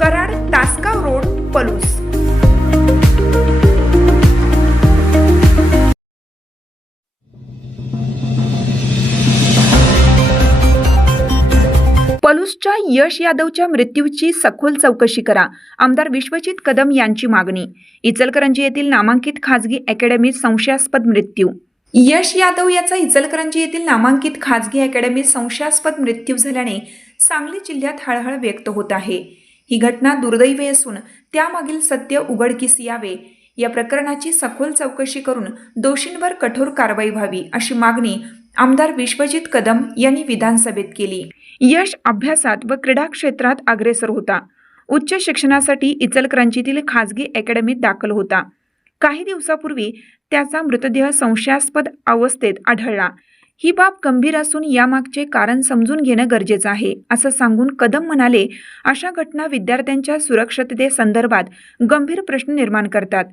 Karad Tasgaon road Palus. पलूसच्या Yash यादवच्या मृत्यूची सखोल चौकशी करा. आमदार विश्वजित कदम यांची मागणी. इचलकरंजी येथील नामांकित खाजगी अकॅडमीत संशयास्पद मृत्यू. यश यादव याचा इचलकरंजी येथील नामांकित खाजगी अकॅडमीत संशयास्पद मृत्यू झाल्याने सांगली जिल्ह्यात हळहळ व्यक्त होत आहे. ही घटना दुर्दैवी असून त्यामागील सत्य उघडकीस यावे. या प्रकरणाची सखोल चौकशी करून दोषींवर कठोर कारवाई व्हावी अशी मागणी आमदार विश्वजित कदम यांनी विधानसभेत केली. यश अभ्यासात व क्रीडा क्षेत्रात अग्रेसर होता. उच्च शिक्षणासाठी इचलकरंजीतील खाजगी अकॅडमीत दाखल होता. काही दिवसापूर्वी त्याचा मृतदेह संशयास्पद अवस्थेत आढळला. ही बाब गंभीर असून यामागचे कारण समजून घेणं गरजेचं आहे असं सांगून कदम म्हणाले. अशा घटना विद्यार्थ्यांच्या सुरक्षिततेसंदर्भात गंभीर प्रश्न निर्माण करतात.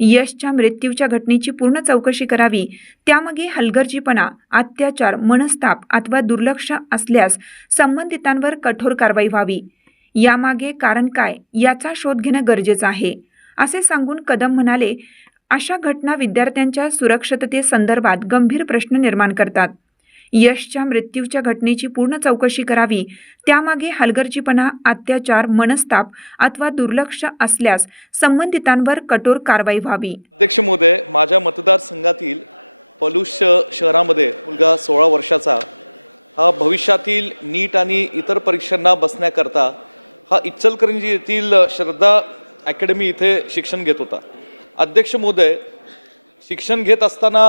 यशच्या मृत्यूच्या घटनेची पूर्ण चौकशी करावी त्यामागे हलगर्जीपणा अत्याचार मनस्ताप अथवा दुर्लक्ष असल्यास संबंधितांवर कठोर कारवाई व्हावी. यामागे कारण काय याचा शोध घेणं गरजेचं आहे असे सांगून कदम म्हणाले. अशा घटना विद्यार्थ्यांच्या सुरक्षिततेसंदर्भात गंभीर प्रश्न निर्माण करतात. यशच्या मृत्यूच्या घटनेची पूर्ण चौकशी करावी त्यामागे हलगर्जीपणा अत्याचार मनस्ताप अथवा दुर्लक्ष असल्यास संबंधितांवर कठोर कारवाई व्हावी. अध्यक्ष महोदय माझ्या मतदारसंघातील पलूस शहरामध्ये मुलगा सोळा वर्षाचा हा भविष्यातील नीट आणि इतर परीक्षांना बसण्याकरता हा इचलकरंजी येथील श्रद्धा अकॅडमी इथे शिक्षण घेत होता. अध्यक्ष महोदय शिक्षण घेत असताना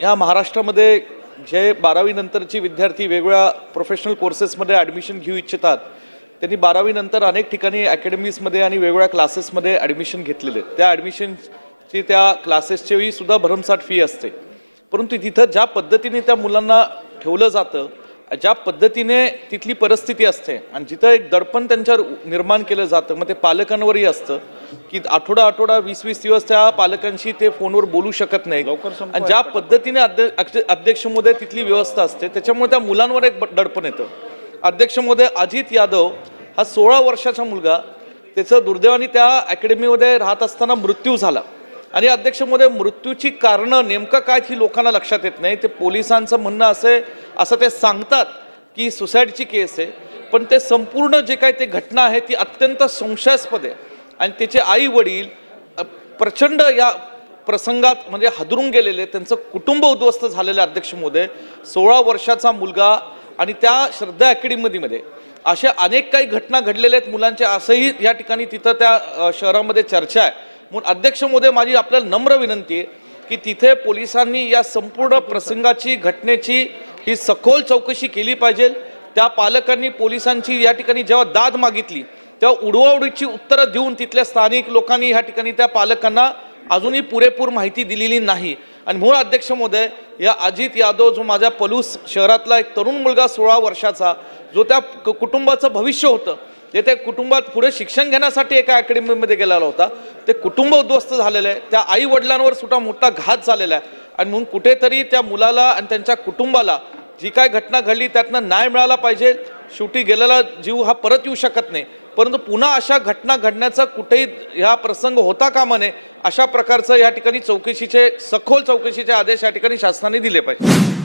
ह्या महाराष्ट्रामध्ये जे बारावीनंतरची विद्यार्थी वेगवेगळ्या प्रोफेशनल कोर्सेसमध्ये ॲडमिशन घेऊ इच्छितात त्यांनी बारावीनंतर अनेक ठिकाणी अकॅडमीजमध्ये आणि वेगवेगळ्या क्लासेसमध्ये ॲडमिशन घेतलेले. त्या ॲडमिशनची त्या क्लासेसचीही सुद्धा भरमसाठ फी असते. परंतु तिथं ज्या पद्धतीने त्या मुलांना ठेवलं जातं ज्या पद्धतीने तिथली परिस्थिती असते आणि जिथं एक दडपण त्यांच्यावर निर्माण केलं जातं मग ते पालकांवरही असतं की आठवडा आठवडा वीस वीस दिवस त्या पालकांशी ते फोनवर बोलू शकत नाही आणि ज्या पद्धतीने अध्यक्ष महोदय तिथली व्यवस्था असते त्याच्यामुळे त्या मुलांवर एक दडपण येतं. अध्यक्ष महोदय अजित यादव हा सोळा वर्षाचा मुलगा त्याचं दुर्दैवाने त्या अकॅडमीमध्ये राहत असताना मृत्यू झाला. आणि अध्यक्ष महोदय मृत्यूची कारणं नेमकं काय ही लोकांना लक्षात येत नाही. ते पोलिसांचं म्हणणं असं असं ते सांगतात की सुसाईडची केस आहे. पण ते संपूर्ण जे काय ते घटना आहे ती अत्यंत संशयास्पद आहे. आणि त्याचे आई वडील प्रचंड या प्रसंगात म्हणजे हादरून गेलेले त्यांचं कुटुंब उद्ध्वस्त झालेलं आहे, अध्यक्ष महोदय सोळा वर्षाचा मुलगा आणि त्या श्रद्धा अकॅडमीमध्ये अशा अनेक काही घटना घडलेल्या आहेत मुलांच्या असंही या ठिकाणी तिथं त्या शहरामध्ये चर्चा आहे. म्हणून अध्यक्ष महोदय माझी आपल्याला नम्र विनंती आहे की तिथे पोलिसांनी या संपूर्ण प्रसंगाची घटनेची ही सखोल चौकशी केली पाहिजे. त्या पालकांनी पोलिसांची या ठिकाणी जेव्हा दाद मागितली तेव्हा उडवाउडीची उत्तरं देऊन तिथल्या स्थानिक लोकांनी ह्या ठिकाणी त्या पालकांना अजूनही पुरेपूर माहिती दिलेली नाही. आणि मूळ अध्यक्ष महोदय या अजित यादव जो माझ्या पलूस शहरातला एक तरुण मुलगा सोळा वर्षाचा जो त्या कुटुंबाचं भविष्य होतं ते त्या कुटुंबात पुढे शिक्षण घेण्यासाठी एका अकॅडमीमध्ये गेलेला होता. ते कुटुंब उद्ध्वस्त झालेलं आहे. त्या आई वडिलांवर सुद्धा मोठा घात झालेला आहे. आणि म्हणून कुठेतरी त्या मुलाला आणि त्यांच्या कुटुंबाला जी काय घटना घडली त्यातनं न्याय मिळाला पाहिजे. शेवटी गेलेला जीव हा परत येऊ शकत नाही. परंतु पुन्हा अशा घटना घडण्याचा कुठेही ह्या प्रसंग होता कामा नये अशा प्रकारचं या ठिकाणी चौकशीचे सखोल चौकशीचे आदेश या ठिकाणी शासनाने दिले पाहिजे.